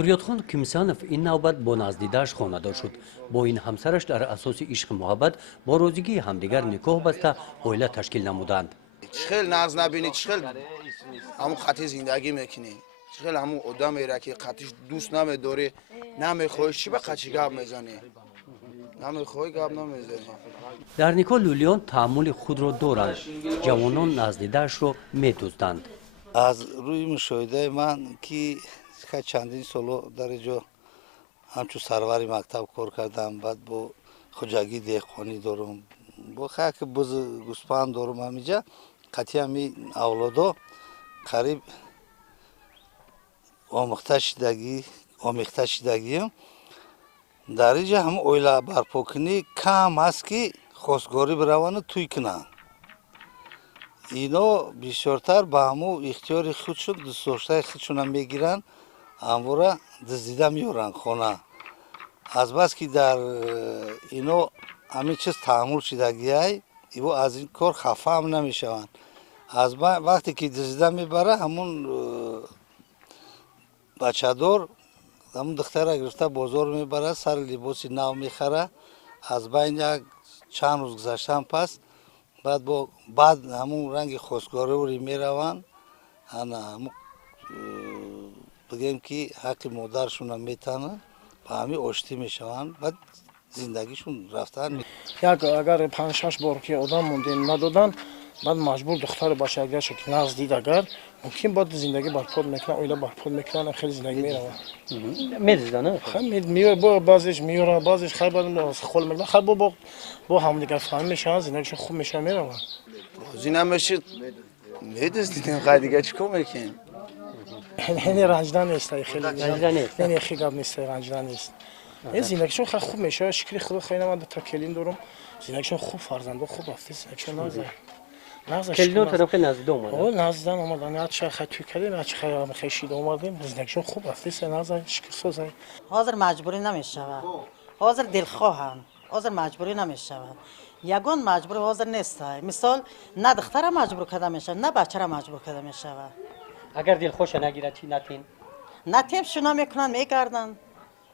Дуриётхон Кимсанов ин навбат бо наздидаш хонадор шуд. Бо ин ҳамсараш дар асоси ишқи муҳаббат бо розигии ҳамдигар никоҳ баста оила ташкил намуданд. چخیل نغز نبینی چخیل همون خطی زندگی میکنی چخیل همون آدم میره که خطیش دوست نمیداری نمیخوای چی به خطی گپ میزنی نمیخوای گپ نمیزنی дар никоҳ лӯлиён таъаммули худро доранд. ҷавонон наздидаашро медузданд. аз рӯи мушоҳидаи ман ки чандин соло дар инҷо ҳамчун сарвари мактаб кор кардам, баъд бо хуҷагӣ деҳқонӣ дорум, бо хаки буз гӯспанд дорум. ҳаминҷа қатъи ҳами авлодо қариб омехта шидагием дар инҷа ҳамун оила барпокунӣ кам аст ки хостгорӣ биравану тӯй кунанд. ино бисёртар ба ҳамун ихтиёри худшон дӯстдоштаи худшона мегиранд, ҳамвора дуздида меёранд хона. азбаски дар ино ҳамин чиз таҳаммул шидагиай иво аз ин кор хафа ҳам намешаванд. вақте ки дуздида мебара ҳамун бачадор ҳамун духтара гирифта бозор мебара, сари либоси нав мехара, аз байн як чанд рӯз гузаштан пас баъд ҳамун ранги хостгорӣ мераванд, бигем ки ҳаққи модаршона метананд, ба ҳамин оштӣ мешаванд, баъд зиндагишон рафтан. як агар 5-6 бор ки одам мондем надодан, баъд маҷбур духтари бачагиашо ки нағз дид агар мумкин бод зиндагӣ барпод мекунад, оила барпод мекунад, хеле зиндагӣ меравад. медидан баъзеш меёра, баъзеш хай хол мекунад, хай бо ҳамдигар фаҳм мешаванд, зиндагишон хуб мешавад, меравад. розӣ намешид медуздидем хай дигар чикор мекунем. یعنی رنجیدن نیست یعنی خیلی گپ نیست رنجیدن نیست این زندگیشون خیلی خوب میشه شکر خدا خیلی من تا کلین دارم زندگیشون خوب فرزنده خوب رفته زندگیشون نازه کلیدون طرف نزدیک اومد. نزدن اومدن نه چه خیلی توی کردیم نه چه خیلی خیشید اومدیم زندگیشون خوب رفته نازه شکر سوزه. حاضر مجبوری نمیشه حاضر دلخواهن حاضر مجبوری نمیشه یگان مجبور حاضر نیست. مثال نه دختر مجبور کرده میشه نه بچه را مجبور کرده میشه. اگر دل خوش نگیرد چی نتین؟ نتیم شونا میکنن میگردن.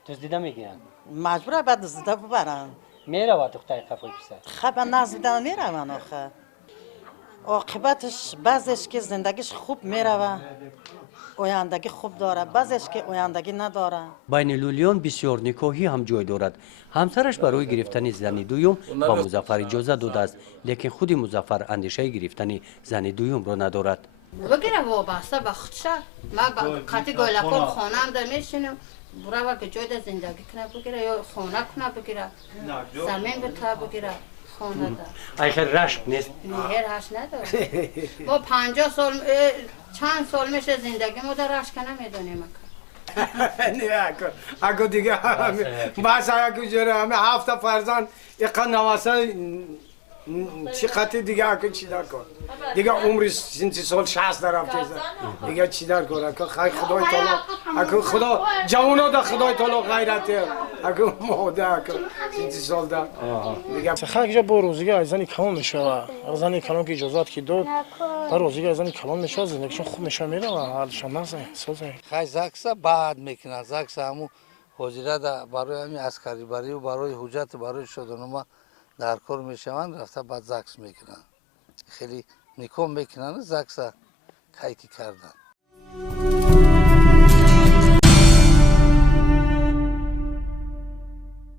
دزدیده میگیرن. مجبوره بعد دزدیده ببرن. میرود دختر خفای پسر. خب نزدیدن میرون آخه. عاقبتش بعضیش که زندگیش خوب میروه. آیندگی خوب داره بعضیش که آیندگی نداره. بین لولیان بسیار نکاحی هم جای دارد. همسرش برای گرفتن زن دوم با مظفر اجازه داده است، لیکن خود مظفر اندیشه گرفتن زن دوم را ندارد. بگیره وابسته به خودشه من قطعی گویلکان خانه هم در میشینم برای که جای در زندگی کنه بگیره یا خانه کنه بگیره زمین به تا بگیره خانه در ایخر رشک نیست؟ نه رشک نداره با 50 سال چند سال میشه زندگی ما در رشک نمیدونیم نه اگه دیگه بس اگه جوره همه 7 فرزند اقا نواسه چی قطعی دیگه اگه چی در کن دیگه عمری سنتی سال 60 در رفته دیگه چی در کن اگه خیلی خدای تعالی اگه خدا جوانا در خدای تعالی غیرته اگه ماده اگه سنتی سال در دیگه خیلی جا با روزیگه ایزانی کلان میشه ایزانی کلان که اجازات که داد با روزیگه ایزانی کلان میشه زندگیشون خوب میشه میره و حالشان نزه سازه خیلی زکسا بعد میکنن زکسا همون حجره در برای همین عسکری بری و برای حجت برای شدنما در کار میشوند رفته بعد زکس میکنن خیلی نیکو میکنن زکس کیکی کردن